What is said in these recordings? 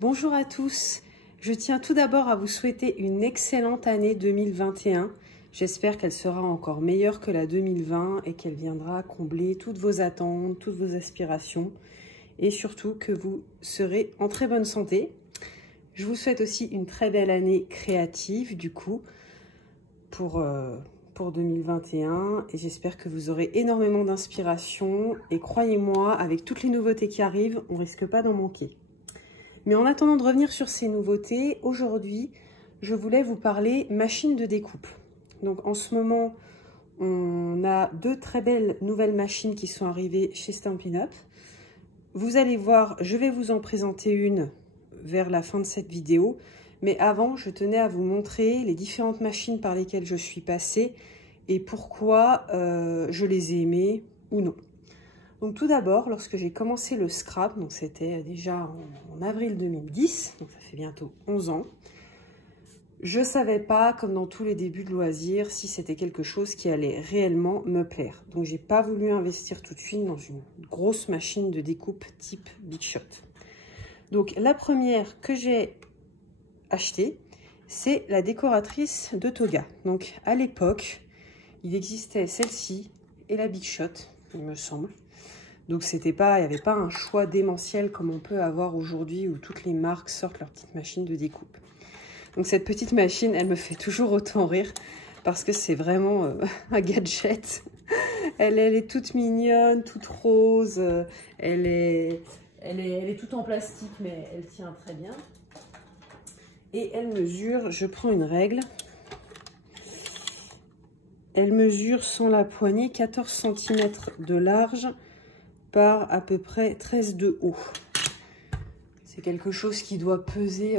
Bonjour à tous, je tiens tout d'abord à vous souhaiter une excellente année 2021. J'espère qu'elle sera encore meilleure que la 2020 et qu'elle viendra combler toutes vos attentes, toutes vos aspirations et surtout que vous serez en très bonne santé. Je vous souhaite aussi une très belle année créative du coup pour 2021 et j'espère que vous aurez énormément d'inspiration et croyez-moi, avec toutes les nouveautés qui arrivent, on ne risque pas d'en manquer. Mais en attendant de revenir sur ces nouveautés, aujourd'hui, je voulais vous parler machine de découpe. Donc en ce moment, on a deux très belles nouvelles machines qui sont arrivées chez Stampin' Up. Vous allez voir, je vais vous en présenter une vers la fin de cette vidéo. Mais avant, je tenais à vous montrer les différentes machines par lesquelles je suis passée et pourquoi je les ai aimées ou non. Donc tout d'abord, lorsque j'ai commencé le scrap, donc c'était déjà en avril 2010, donc ça fait bientôt 11 ans, je ne savais pas, comme dans tous les débuts de loisirs, si c'était quelque chose qui allait réellement me plaire. Donc j'ai pas voulu investir tout de suite dans une grosse machine de découpe type Big Shot. Donc la première que j'ai achetée, c'est la décoratrice de Toga. Donc à l'époque, il existait celle-ci et la Big Shot, il me semble. Donc il n'y avait pas un choix démentiel comme on peut avoir aujourd'hui où toutes les marques sortent leur petite machine de découpe. Donc cette petite machine, elle me fait toujours autant rire parce que c'est vraiment un gadget. Elle est toute mignonne, toute rose, elle est toute en plastique mais elle tient très bien. Et elle mesure, je prends une règle, elle mesure sans la poignée 14 cm de large par à peu près 13 de haut. C'est quelque chose qui doit peser,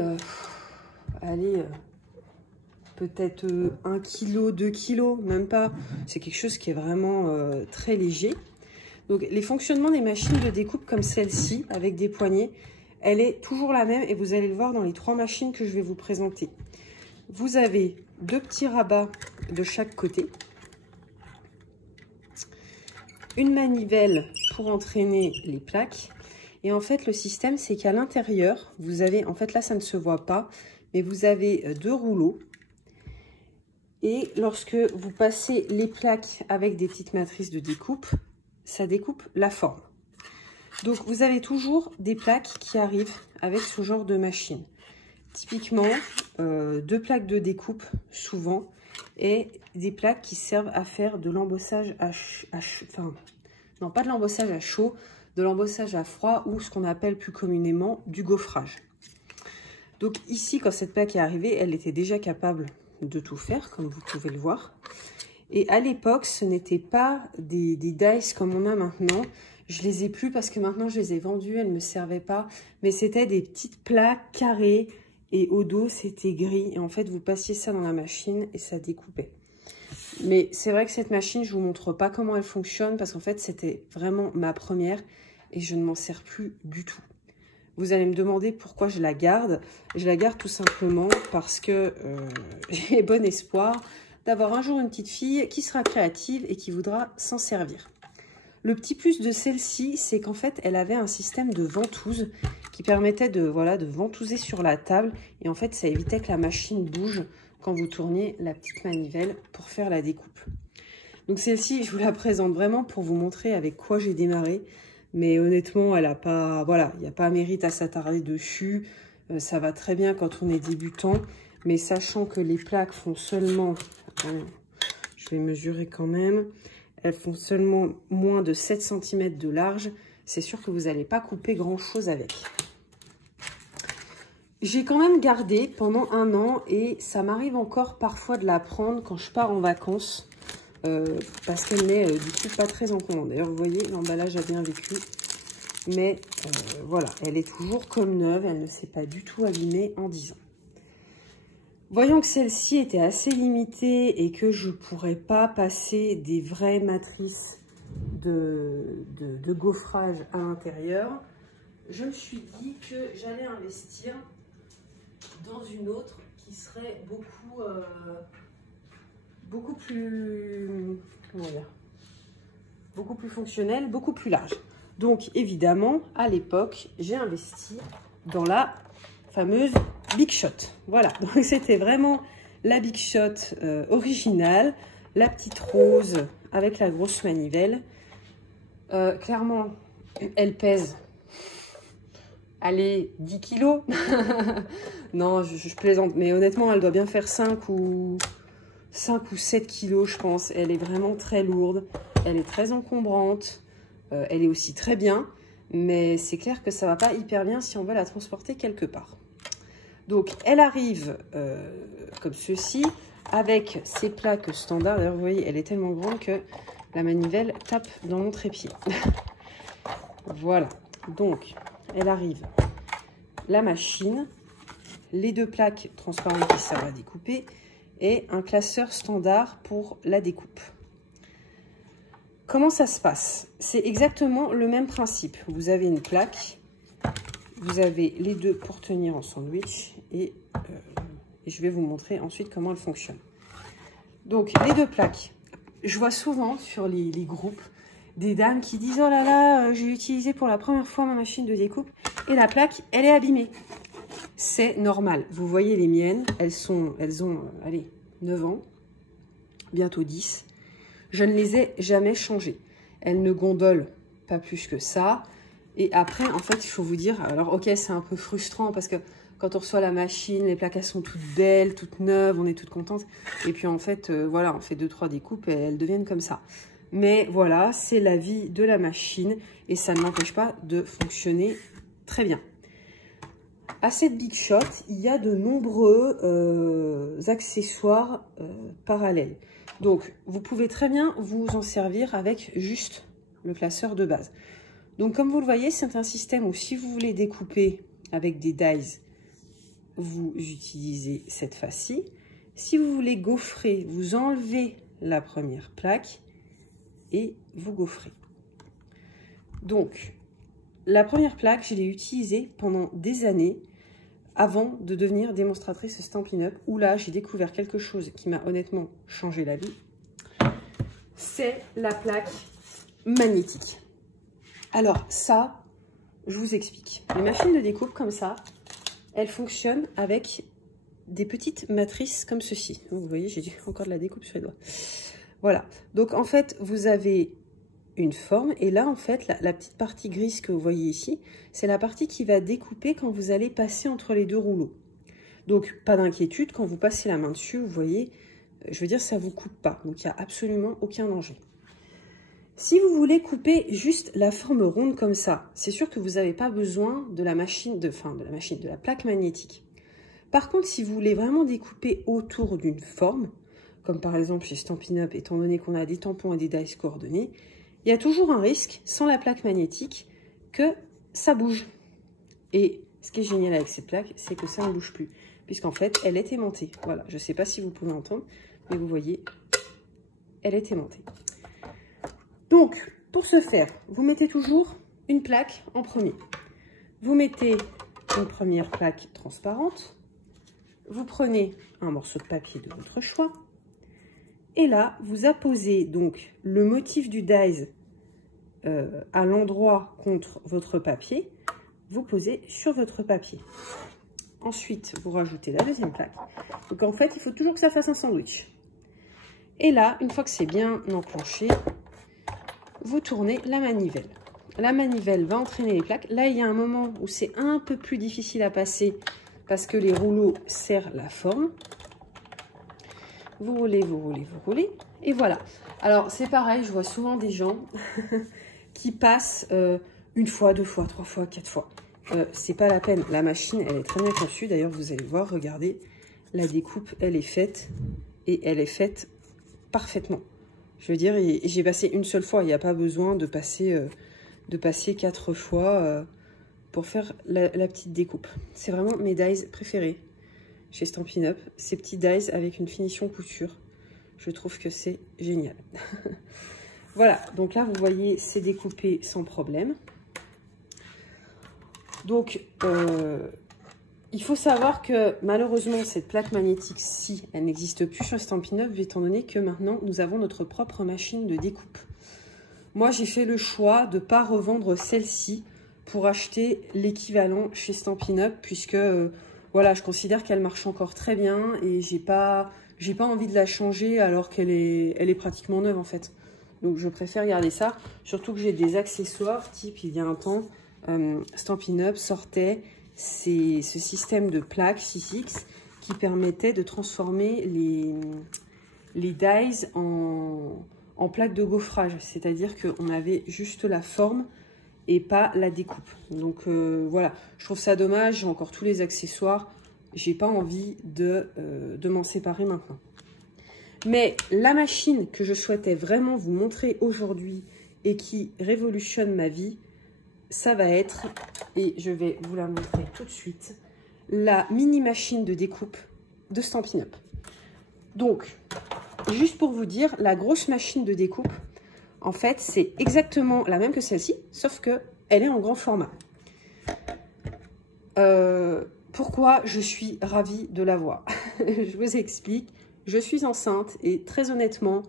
peut-être 1 kg, 2 kg, même pas. C'est quelque chose qui est vraiment très léger. Donc les fonctionnements des machines de découpe comme celle-ci, avec des poignées, elle est toujours la même et vous allez le voir dans les trois machines que je vais vous présenter. Vous avez deux petits rabats de chaque côté. Une manivelle pour entraîner les plaques. Et en fait, le système, c'est qu'à l'intérieur, vous avez, en fait là, ça ne se voit pas, mais vous avez deux rouleaux. Et lorsque vous passez les plaques avec des petites matrices de découpe, ça découpe la forme. Donc, vous avez toujours des plaques qui arrivent avec ce genre de machine. Typiquement, deux plaques de découpe, souvent, et des plaques qui servent à faire de l'embossage non pas de l'embossage à chaud, de l'embossage à froid ou ce qu'on appelle plus communément du gaufrage. Donc ici, quand cette plaque est arrivée, elle était déjà capable de tout faire, comme vous pouvez le voir. Et à l'époque, ce n'était pas des dice comme on a maintenant. Je les ai plus parce que maintenant je les ai vendues, elles ne me servaient pas. Mais c'était des petites plaques carrées et au dos, c'était gris. Et en fait, vous passiez ça dans la machine et ça découpait. Mais c'est vrai que cette machine, je ne vous montre pas comment elle fonctionne parce qu'en fait, c'était vraiment ma première et je ne m'en sers plus du tout. Vous allez me demander pourquoi je la garde. Je la garde tout simplement parce que j'ai bon espoir d'avoir un jour une petite fille qui sera créative et qui voudra s'en servir. Le petit plus de celle-ci, c'est qu'en fait, elle avait un système de ventouse qui permettait de ventouser sur la table. Et en fait, ça évitait que la machine bouge quand vous tourniez la petite manivelle pour faire la découpe. Donc celle-ci, je vous la présente vraiment pour vous montrer avec quoi j'ai démarré. Mais honnêtement, elle a pas, voilà, il n'y a pas mérite à s'attarder dessus. Ça va très bien quand on est débutant. Mais sachant que les plaques font seulement, je vais mesurer quand même, elles font seulement moins de 7 cm de large. C'est sûr que vous n'allez pas couper grand-chose avec. J'ai quand même gardé pendant 1 an et ça m'arrive encore parfois de la prendre quand je pars en vacances parce qu'elle n'est du coup pas très encombrante. D'ailleurs, vous voyez, l'emballage a bien vécu. Mais voilà, elle est toujours comme neuve, elle ne s'est pas du tout abîmée en 10 ans. Voyons que celle-ci était assez limitée et que je ne pourrais pas passer des vraies matrices de gaufrage à l'intérieur. Je me suis dit que j'allais investir dans une autre qui serait beaucoup plus fonctionnelle, beaucoup plus large. Donc évidemment, à l'époque, j'ai investi dans la fameuse Big Shot. Voilà, donc c'était vraiment la Big Shot originale, la petite rose avec la grosse manivelle. Clairement, elle pèse, allez, 10 kilos. Non, je plaisante, mais honnêtement, elle doit bien faire 5 ou 7 kilos, je pense. Elle est vraiment très lourde, elle est très encombrante, elle est aussi très bien, mais c'est clair que ça va pas hyper bien si on veut la transporter quelque part. Donc, elle arrive comme ceci, avec ses plaques standards. D'ailleurs, vous voyez, elle est tellement grande que la manivelle tape dans mon trépied. Voilà. Donc, elle arrive. La machine, les 2 plaques transparentes qui servent à découper et un classeur standard pour la découpe. Comment ça se passe? C'est exactement le même principe. Vous avez une plaque. Vous avez les 2 pour tenir en sandwich et je vais vous montrer ensuite comment elle fonctionne. Donc, les 2 plaques. Je vois souvent sur les groupes des dames qui disent « Oh là là, j'ai utilisé pour la première fois ma machine de découpe et la plaque, elle est abîmée. » C'est normal. Vous voyez les miennes, elles ont, allez, 9 ans, bientôt 10. Je ne les ai jamais changées. Elles ne gondolent pas plus que ça. Et après, en fait, il faut vous dire, alors ok, c'est un peu frustrant parce que quand on reçoit la machine, les plaques, elles sont toutes belles, toutes neuves, on est toutes contentes. Et puis en fait, voilà, on fait 2-3 découpes et elles deviennent comme ça. Mais voilà, c'est la vie de la machine et ça ne m'empêche pas de fonctionner très bien. À cette Big Shot, il y a de nombreux accessoires parallèles. Donc, vous pouvez très bien vous en servir avec juste le classeur de base. Donc, comme vous le voyez, c'est un système où si vous voulez découper avec des dies, vous utilisez cette face-ci. Si vous voulez gaufrer, vous enlevez la première plaque et vous gaufrez. Donc, la première plaque, je l'ai utilisée pendant des années avant de devenir démonstratrice Stampin' Up, où là, j'ai découvert quelque chose qui m'a honnêtement changé la vie. C'est la plaque magnétique. Alors ça, je vous explique. Les machines de découpe comme ça, elles fonctionnent avec des petites matrices comme ceci. Vous voyez, j'ai encore de la découpe sur les doigts. Voilà. Donc en fait, vous avez une forme et là en fait, la petite partie grise que vous voyez ici, c'est la partie qui va découper quand vous allez passer entre les 2 rouleaux. Donc pas d'inquiétude, quand vous passez la main dessus, vous voyez, je veux dire, ça ne vous coupe pas. Donc il n'y a absolument aucun danger. Si vous voulez couper juste la forme ronde comme ça, c'est sûr que vous n'avez pas besoin de la machine, de la plaque magnétique. Par contre, si vous voulez vraiment découper autour d'une forme, comme par exemple chez Stampin' Up, étant donné qu'on a des tampons et des dies coordonnés, il y a toujours un risque, sans la plaque magnétique, que ça bouge. Et ce qui est génial avec cette plaque, c'est que ça ne bouge plus, puisqu'en fait, elle est aimantée. Voilà, je ne sais pas si vous pouvez entendre, mais vous voyez, elle est aimantée. Donc, pour ce faire, vous mettez toujours une plaque en premier. Vous mettez une première plaque transparente. Vous prenez un morceau de papier de votre choix. Et là, vous apposez donc le motif du dies à l'endroit contre votre papier. Vous posez sur votre papier. Ensuite, vous rajoutez la deuxième plaque. Donc, en fait, il faut toujours que ça fasse un sandwich. Et là, une fois que c'est bien enclenché, vous tournez la manivelle. La manivelle va entraîner les plaques. Là, il y a un moment où c'est un peu plus difficile à passer parce que les rouleaux serrent la forme. Vous roulez, vous roulez, vous roulez. Et voilà. Alors, c'est pareil, je vois souvent des gens qui passent une fois, 2 fois, 3 fois, 4 fois. C'est pas la peine. La machine, elle est très bien conçue. D'ailleurs, vous allez voir, regardez, la découpe, elle est faite et elle est faite parfaitement. Je veux dire, j'ai passé une seule fois. Il n'y a pas besoin de passer 4 fois pour faire la petite découpe. C'est vraiment mes dies préférés chez Stampin' Up. Ces petits dies avec une finition couture. Je trouve que c'est génial. Voilà, donc là, vous voyez, c'est découpé sans problème. Donc, il faut savoir que malheureusement, cette plaque magnétique-ci, elle n'existe plus sur Stampin' Up, étant donné que maintenant, nous avons notre propre machine de découpe. Moi, j'ai fait le choix de ne pas revendre celle-ci pour acheter l'équivalent chez Stampin' Up, puisque voilà, je considère qu'elle marche encore très bien et j'ai pas envie de la changer alors qu'elle est pratiquement neuve en fait. Donc je préfère garder ça, surtout que j'ai des accessoires type, il y a un temps, Stampin' Up sortait ce système de plaques 6X qui permettait de transformer les dies en plaques de gaufrage, c'est-à-dire qu'on avait juste la forme et pas la découpe. Donc voilà, je trouve ça dommage, j'ai encore tous les accessoires, j'ai pas envie de m'en séparer maintenant. Mais la machine que je souhaitais vraiment vous montrer aujourd'hui et qui révolutionne ma vie, ça va être, et je vais vous la montrer tout de suite, la mini machine de découpe de Stampin' Up. Donc, juste pour vous dire, la grosse machine de découpe, en fait, c'est exactement la même que celle-ci, sauf qu'elle est en grand format. Pourquoi je suis ravie de l'avoir? Je vous explique. Je suis enceinte et très honnêtement,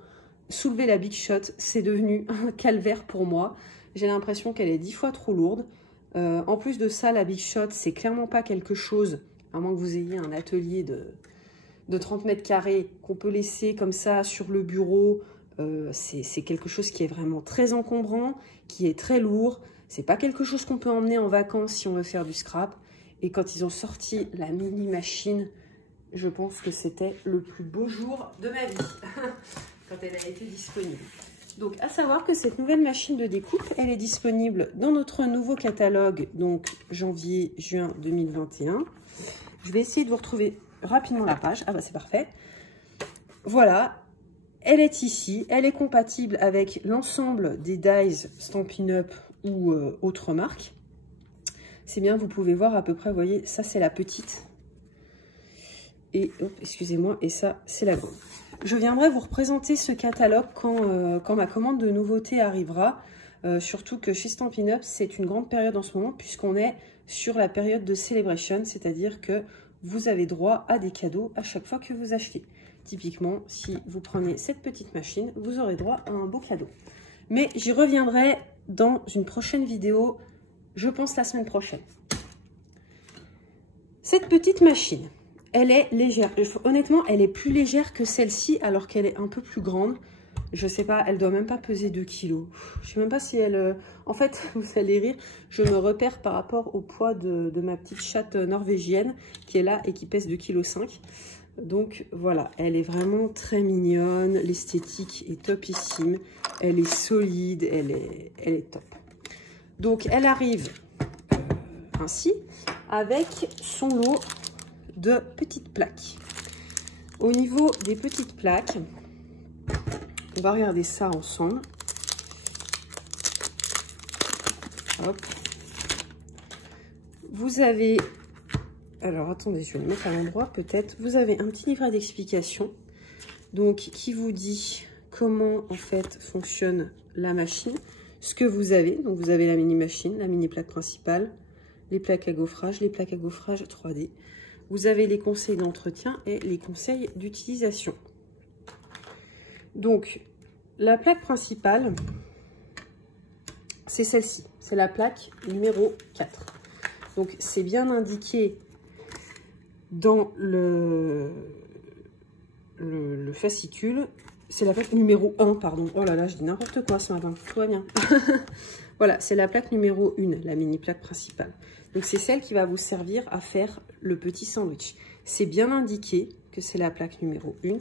soulever la Big Shot, c'est devenu un calvaire pour moi. J'ai l'impression qu'elle est 10 fois trop lourde. En plus de ça, la Big Shot, c'est clairement pas quelque chose, à moins que vous ayez un atelier de 30 mètres carrés qu'on peut laisser comme ça sur le bureau. C'est quelque chose qui est vraiment très encombrant, qui est très lourd. C'est pas quelque chose qu'on peut emmener en vacances si on veut faire du scrap. Et quand ils ont sorti la mini machine, je pense que c'était le plus beau jour de ma vie quand elle a été disponible. Donc, à savoir que cette nouvelle machine de découpe, elle est disponible dans notre nouveau catalogue, donc janvier-juin 2021. Je vais essayer de vous retrouver rapidement la page. Ah bah c'est parfait. Voilà, elle est ici. Elle est compatible avec l'ensemble des dies Stampin' Up ou autres marques. C'est bien, vous pouvez voir à peu près, vous voyez, ça c'est la petite. Et, excusez-moi, et ça, c'est la grande. Je viendrai vous représenter ce catalogue quand ma commande de nouveautés arrivera. Surtout que chez Stampin' Up, c'est une grande période en ce moment, puisqu'on est sur la période de Celebration, c'est-à-dire que vous avez droit à des cadeaux à chaque fois que vous achetez. Typiquement, si vous prenez cette petite machine, vous aurez droit à un beau cadeau. Mais j'y reviendrai dans une prochaine vidéo, je pense la semaine prochaine. Cette petite machine, elle est légère. Honnêtement, elle est plus légère que celle-ci alors qu'elle est un peu plus grande. Je sais pas, elle doit même pas peser 2 kg. Je sais même pas si elle... En fait, vous allez rire, je me repère par rapport au poids de ma petite chatte norvégienne qui est là et qui pèse 2,5 kg. Donc voilà, elle est vraiment très mignonne. L'esthétique est topissime. Elle est solide, elle est top. Donc elle arrive ainsi avec son lot de petites plaques. Au niveau des petites plaques, on va regarder ça ensemble. Hop. Vous avez, alors attendez, je vais le mettre à l'endroit peut-être. Vous avez un petit livret d'explication, donc qui vous dit comment en fait fonctionne la machine, ce que vous avez. Donc vous avez la mini machine, la mini plaque principale, les plaques à gaufrage 3D. Vous avez les conseils d'entretien et les conseils d'utilisation. Donc, la plaque principale, c'est celle-ci. C'est la plaque numéro 4. Donc, c'est bien indiqué dans le fascicule. C'est la plaque numéro 1, pardon. Oh là là, je dis n'importe quoi ce matin. Tout va bien. Voilà, c'est la plaque numéro 1, la mini plaque principale. Donc, c'est celle qui va vous servir à faire le petit sandwich. C'est bien indiqué que c'est la plaque numéro 1.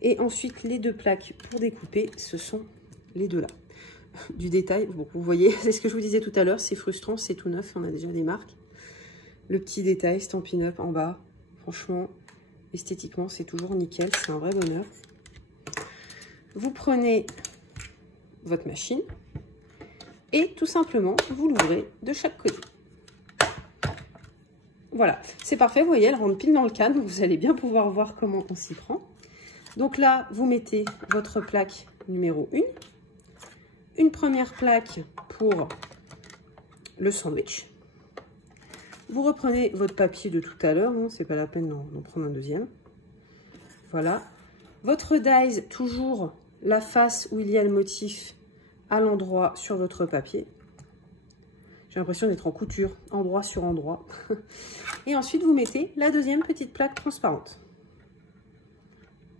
Et ensuite, les deux plaques pour découper, ce sont les deux là. Du détail, bon, vous voyez, c'est ce que je vous disais tout à l'heure, c'est frustrant, c'est tout neuf, on a déjà des marques. Le petit détail, Stampin' Up en bas, franchement, esthétiquement, c'est toujours nickel, c'est un vrai bonheur. Vous prenez votre machine et tout simplement, vous l'ouvrez de chaque côté. Voilà, c'est parfait, vous voyez, elle rentre pile dans le cadre, vous allez bien pouvoir voir comment on s'y prend. Donc là, vous mettez votre plaque numéro 1, une première plaque pour le sandwich. Vous reprenez votre papier de tout à l'heure, c'est pas la peine d'en prendre un deuxième. Voilà. Votre dies, toujours la face où il y a le motif à l'endroit sur votre papier. J'ai l'impression d'être en couture, endroit sur endroit. Et ensuite, vous mettez la deuxième petite plaque transparente.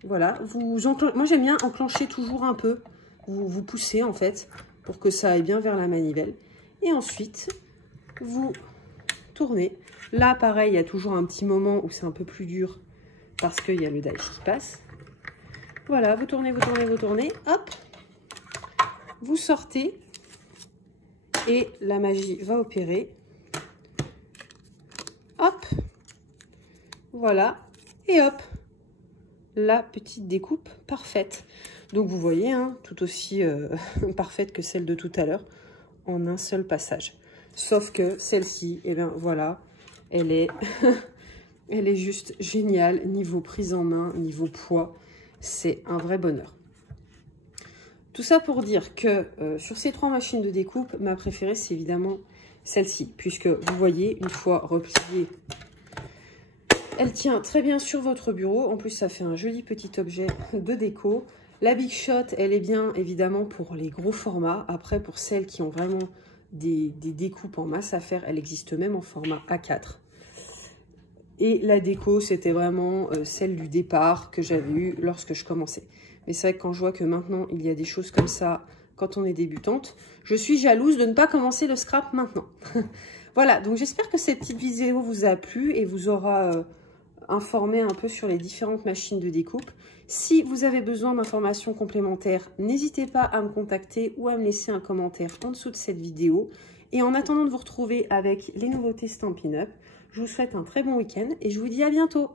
Voilà, moi j'aime bien enclencher toujours un peu. Vous poussez en fait, pour que ça aille bien vers la manivelle. Et ensuite, vous tournez. Là, pareil, il y a toujours un petit moment où c'est un peu plus dur parce qu'il y a le die qui passe. Voilà, vous tournez, vous tournez, vous tournez. Hop, vous sortez et la magie va opérer. Hop, voilà, et hop, la petite découpe parfaite. Donc vous voyez, hein, tout aussi parfaite que celle de tout à l'heure, en un seul passage. Sauf que celle-ci, eh bien voilà, elle est, elle est juste géniale, niveau prise en main, niveau poids, c'est un vrai bonheur. Tout ça pour dire que sur ces 3 machines de découpe, ma préférée c'est évidemment celle-ci, puisque vous voyez, une fois repliée, elle tient très bien sur votre bureau. En plus, ça fait un joli petit objet de déco. La Big Shot, elle est bien évidemment pour les gros formats. Après, pour celles qui ont vraiment des découpes en masse à faire, elle existe même en format A4. Et la déco, c'était vraiment celle du départ que j'avais eue lorsque je commençais. Mais c'est vrai que quand je vois que maintenant, il y a des choses comme ça quand on est débutante, je suis jalouse de ne pas commencer le scrap maintenant. Voilà, donc j'espère que cette petite vidéo vous a plu et vous aura informé un peu sur les différentes machines de découpe. Si vous avez besoin d'informations complémentaires, n'hésitez pas à me contacter ou à me laisser un commentaire en dessous de cette vidéo. Et en attendant de vous retrouver avec les nouveautés Stampin' Up, je vous souhaite un très bon week-end et je vous dis à bientôt.